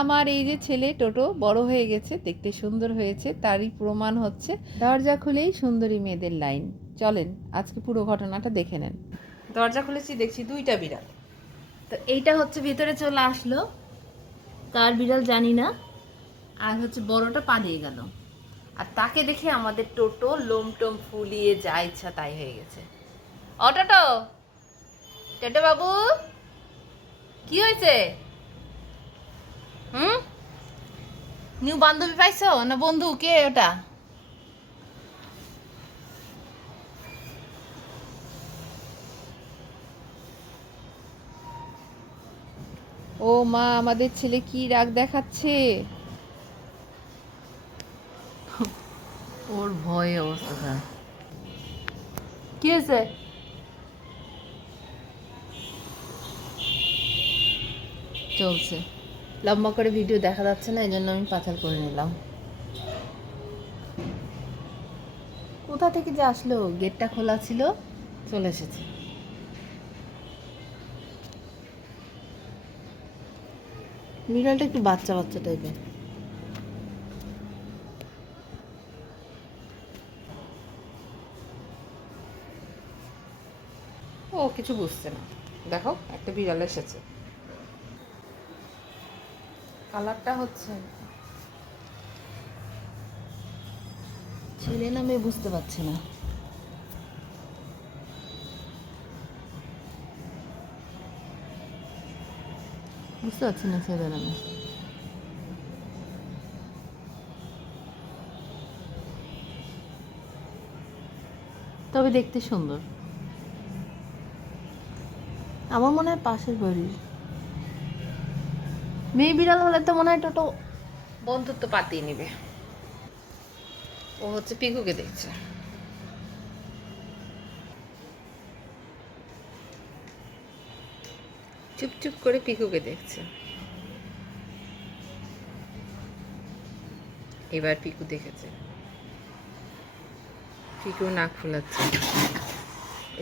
আমার এই যে ছেলে টোটো বড় হয়ে গেছে দেখতে সুন্দর হয়েছে তারই প্রমাণ হচ্ছে দরজা খুলেই সুন্দরী মেয়েদের লাইন। চলেন আজকে পুরো ঘটনাটা দেখে নেন। দরজা খুলেছি দেখছি দুইটা বিড়াল। তো এইটা হচ্ছে ভিতরে চলে আসলো। কার বিড়াল জানি না। আর হচ্ছে বড়টা পালিয়ে গেল। আর তাকে দেখে আমাদের টোটো লোম টোম ফুলিয়ে যা ইচ্ছা তাই হয়ে গেছে। অটোটো টেটো বাবু কি হয়েছে? হুম? নিউ বান্ধবী পাইছো না বন্ধু? কে ওটা? ও মা আমাদের ছেলে কি রাগ দেখাচ্ছে? ওর ভয়ে অবস্থা কি হয়েছে? চলছে। লম্বা করে ভিডিও দেখা যাচ্ছে না এই জন্য আমি পাচার করে নিলাম। কোথা থেকে যে আসলো? গেটটা খোলা ছিল, চলে এসেছে। বিড়ালটা একটু বাচ্চা বাচ্চা টাইপের। ও, কিছু বুঝছে না। দেখো, একটা বিড়াল এসেছে। কালারটা হচ্ছে ছেলে নামে বুঝতে পারছি না। বুঝতে পারছি না ছেলে নামে। তবে দেখতে সুন্দর। আমার মনে হয় পাশের বাড়ির। মেয়ে বিড়াল হলে তো মনে হয় টোটো বন্ধুত্ব পাতিয়ে নিবে। ও হচ্ছে পিকুকে দেখছে। চুপ চুপ করে পিকুকে দেখছে। এবার পিকু দেখেছে। পিকু নাক ফুলাচ্ছে।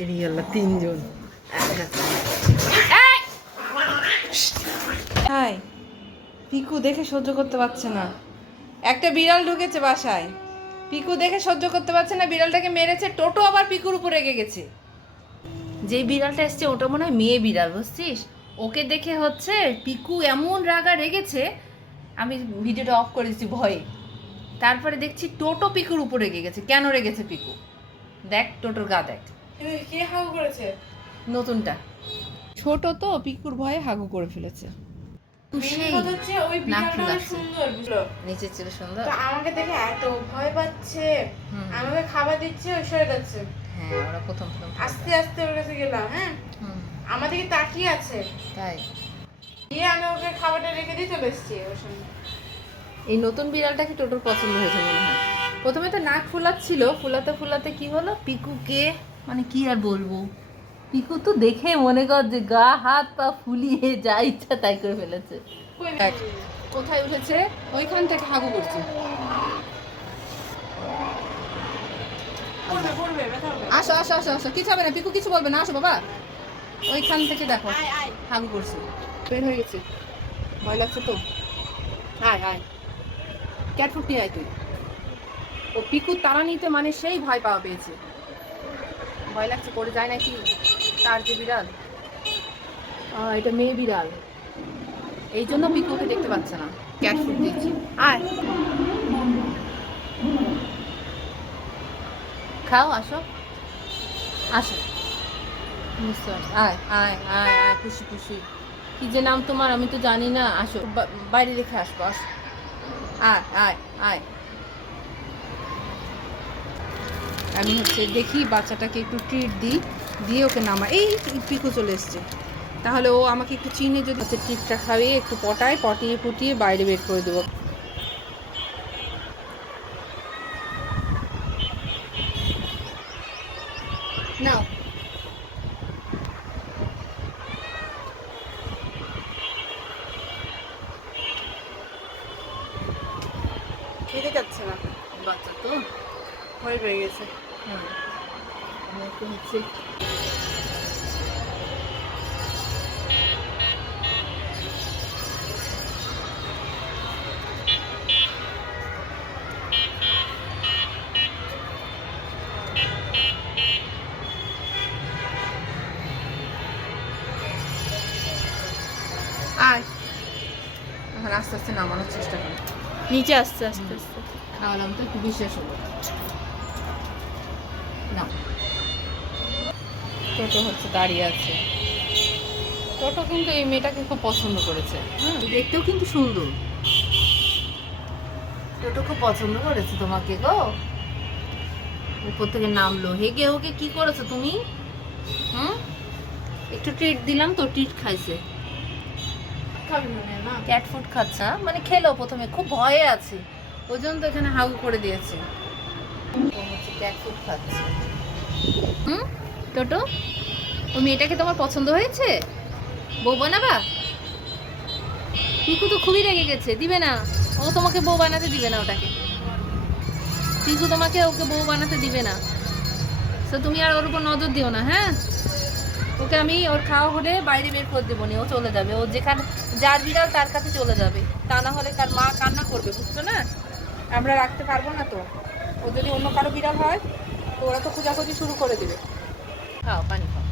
এরিয়াল্লা তিনজন। হাই পিকু দেখে সহ্য করতে পারছে না। একটা বিড়াল ঢুকেছে বাসায়। পিকু দেখে সহ্য করতে পারছে না বিড়ালটাকে মেরেছে টোটো আবার পিকুর উপর রেগে গেছে। যে বিড়ালটা এসছে ওটা মনে হয় মেয়ে বিড়াল বুঝছিস? ওকে দেখে হচ্ছে পিকু এমন রাগা রেগেছে আমি ভিডিওটা অফ করে দিচ্ছি ভয়ে। তারপরে দেখছি টোটো পিকুর উপর রেগে গেছে। কেন রেগেছে পিকু? দেখ টোটোর গা দেখ। কে হাউ করেছে? নতুনটা। ছোট তো পিকুর ভয়ে হাগু করে ফেলেছে। কথা হচ্ছে ওই নাক বিড়ালটা অনেক ফুলাচ্ছে। নিচে ছিল সুন্দর। তো আমাকে দেখে এত ভয় পাচ্ছে। আমাকে খাবার দিচ্ছে ওই সরে যাচ্ছে। হ্যাঁ ওরা প্রথম প্রথম আস্তে আস্তে ওর কাছে গেলাম হ্যাঁ? তাকিয়ে আছে। তাই? দিয়ে আমি ওকে খাবারটা রেখে দিয়ে চলে এসেছি ওর সঙ্গে এই নতুন বিড়ালটাকে টোটোর পছন্দ হয়েছে মনে হয়? প্রথমে তো নাক ফুলাচ্ছিল ফুলাতে ফুলাতে কি হলো? পিকুকে মানে কি আর বলব? পিকু তো দেখে মনে কর যে গা হাত পা ফুলিয়ে যা ইচ্ছা তাই করে ফেলেছে। কোথায় উঠেছে? ওইখান থেকে হাগু করছে। আসো আসো আসো আসো। কিছু হবে না পিকু কিছু বলবে না আসো বাবা। ওইখান থেকে দেখো হাগু করছে। বের হয়ে গেছে। ভয় লাগছে তো? আয় আয়। ক্যাট ফুড নিয়ে আয় তুই। ও পিকু তারা নিতে মানে সেই ভয় পাওয়া পেয়েছে। ভয় লাগছে, পড়ে যায় নাকি? তার যে বিড়াল। এটা মেয়ে বিড়াল। এই জন্য পিকুকে দেখতে পাচ্ছে না। ক্যাট ফুড দিচ্ছি। আয়। খাও, আসো। আসো। আয় আয় খুশি খুশি। কি যে নাম তোমার, আমি তো জানি না। আসো বাইরে রেখে আসব, আসো। আয় আয় আয়। আমি হচ্ছে দেখি বাচ্চাটাকে একটু ট্রিট দিই, দিয়ে ওকে নামা এই পিকু চলে এসছে। তাহলে ও আমাকে একটু চিনে যদি হচ্ছে ট্রিটটা খাইয়ে একটু পটায়, পটিয়ে ফুটিয়ে বাইরে বের করে দেবো। খেতে যাচ্ছে না। বাচ্চা তো, ভয় পেয়ে গেছে। হচ্ছে আয়। এখন আস্তে আস্তে নামানোর চেষ্টা করি। নিচে আস্তে আস্তে আস্তে। খাওয়ালাম তো খুবই শেষ হলো। না। টোটো হচ্ছে দাঁড়িয়ে আছে। টোটো কিন্তু এই মেয়েটাকে খুব পছন্দ করেছে। হ্যাঁ দেখতেও কিন্তু সুন্দর। টোটো খুব পছন্দ করেছে তোমাকে গো। উপর থেকে নামলো। হেগে হোগে কি করেছ তুমি? হুম? একটু ট্রিট দিলাম তো ট্রিট খাইছে। ক্যাট ফুড খাচ্ছে হ্যাঁ? মানে খেলো প্রথমে, খুব ভয়ে আছে। ওই জন্য তো এখানে হাউ করে দিয়েছে। হুম? টোটো? ও মেয়েটাকে তোমার পছন্দ হয়েছে? বউ বানাবা? পিকু তো খুবই রেগে গেছে, দিবে না। ও তোমাকে বউ বানাতে দিবে না ওটাকে। পিকু তোমাকে ওকে বউ বানাতে দিবে না। তো তুমি আর ওর উপর নজর দিও না হ্যাঁ? ওকে আমি ওর খাওয়া হলে বাইরে বের করে দেবো নি ও চলে যাবে। ও যেখানে, যার বিড়াল তার কাছে চলে যাবে। তা না হলে তার মা কান্না করবে, বুঝছ না? আমরা রাখতে পারব না তো। ও যদি অন্য কারও বিড়াল হয়, তো ওরা তো খোঁজাখুঁজি শুরু করে দেবে। খাও, পানি খাও।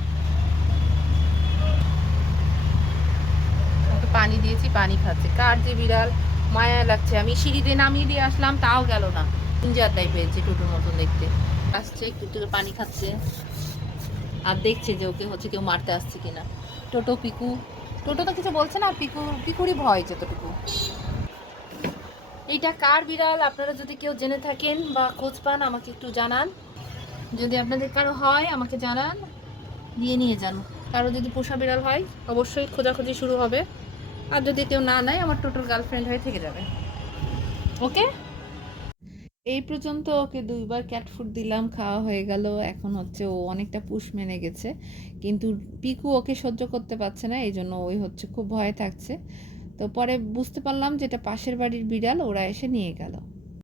ওকে পানি দিয়েছি, পানি খাচ্ছে। কার যে বিড়াল? মায়া লাগছে। আমি সিঁড়িতে নামিয়ে দিয়ে আসলাম, তাও গেল না। ইঞ্জার টাইপ পেয়েছে টুটুর মতন দেখতে। আসছে, একটু একটু পানি খাচ্ছে। আর দেখছে যে ওকে হচ্ছে কেউ মারতে আসছে কিনা। টোটো, পিকু। টোটো তো কিছু বলছে না, পিকু, পিকুরই ভয় যতটুকু। এইটা কার বিড়াল? আপনারা যদি কেউ জেনে থাকেন বা খোঁজ পান, আমাকে একটু জানান। যদি আপনাদের কারও হয়, আমাকে জানান। দিয়ে নিয়ে যান। কারও যদি পোষা বিড়াল হয়, অবশ্যই খোঁজাখুঁজি শুরু হবে। আর যদি কেউ না নেয়, আমার টোটাল গার্লফ্রেন্ড হয়ে থেকে যাবে। ওকে? এই পর্যন্ত ওকে দুইবার ক্যাট ফুড দিলাম, খাওয়া হয়ে গেল। এখন হচ্ছে ও অনেকটা পুষ মেনে গেছে। কিন্তু পিকু ওকে সহ্য করতে পারছে না, এই জন্য ওই হচ্ছে খুব ভয়ে থাকছে। তো পরে বুঝতে পারলাম যেটা পাশের বাড়ির বিড়াল ওরা এসে নিয়ে গেল।